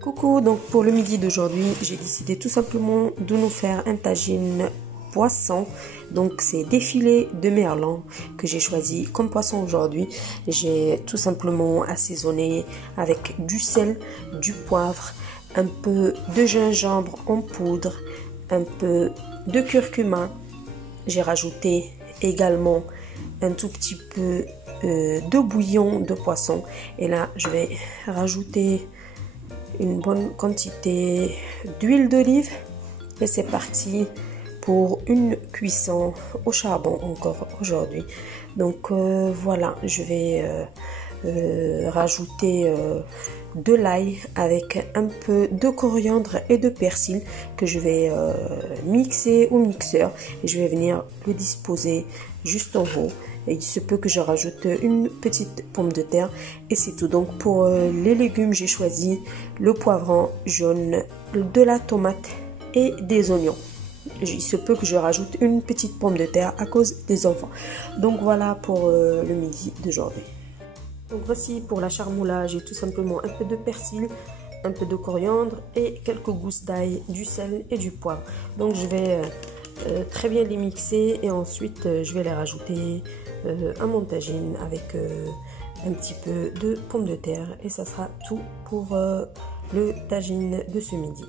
Coucou, donc pour le midi d'aujourd'hui, j'ai décidé tout simplement de nous faire un tagine poisson. Donc c'est des filets de merlan que j'ai choisi comme poisson aujourd'hui. J'ai tout simplement assaisonné avec du sel, du poivre, un peu de gingembre en poudre, un peu de curcuma. J'ai rajouté également un tout petit peu de bouillon de poisson. Et là, je vais rajouter une bonne quantité d'huile d'olive. Et c'est parti pour une cuisson au charbon encore aujourd'hui. Donc voilà, je vais rajouter de l'ail avec un peu de coriandre et de persil que je vais mixer au mixeur et je vais venir le disposer juste en haut. Et il se peut que je rajoute une petite pomme de terre et c'est tout. Donc pour les légumes, j'ai choisi le poivron jaune, de la tomate et des oignons. Il se peut que je rajoute une petite pomme de terre à cause des enfants. Donc voilà pour le midi d'aujourd'hui. Donc voici pour la charmoula, j'ai tout simplement un peu de persil, un peu de coriandre et quelques gousses d'ail, du sel et du poivre. Donc je vais très bien les mixer et ensuite je vais les rajouter à mon tagine avec un petit peu de pommes de terre et ça sera tout pour le tagine de ce midi.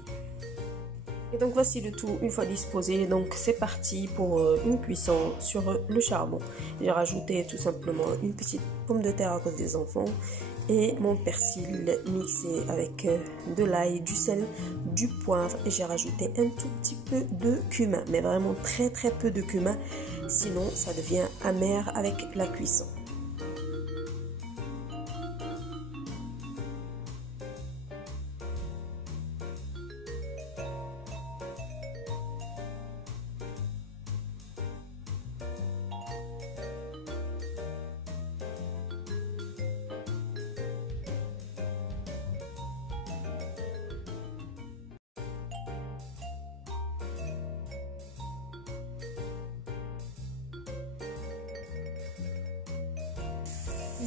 Et donc voici le tout une fois disposé. Donc c'est parti pour une cuisson sur le charbon. J'ai rajouté tout simplement une petite pomme de terre à cause des enfants et mon persil mixé avec de l'ail, du sel, du poivre et j'ai rajouté un tout petit peu de cumin, mais vraiment très peu de cumin, sinon ça devient amer avec la cuisson.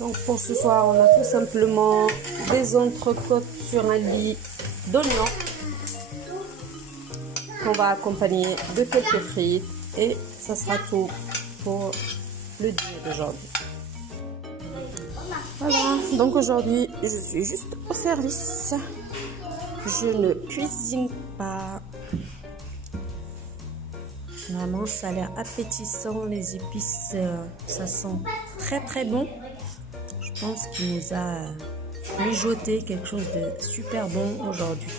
Donc pour ce soir, on a tout simplement des entrecôtes sur un lit d'oignons qu'on va accompagner de quelques frites et ça sera tout pour le dîner d'aujourd'hui. Voilà, donc aujourd'hui, je suis juste au service. Je ne cuisine pas. Vraiment, ça a l'air appétissant, les épices, ça sent très bon. Je pense qu'il nous a mijoté quelque chose de super bon aujourd'hui.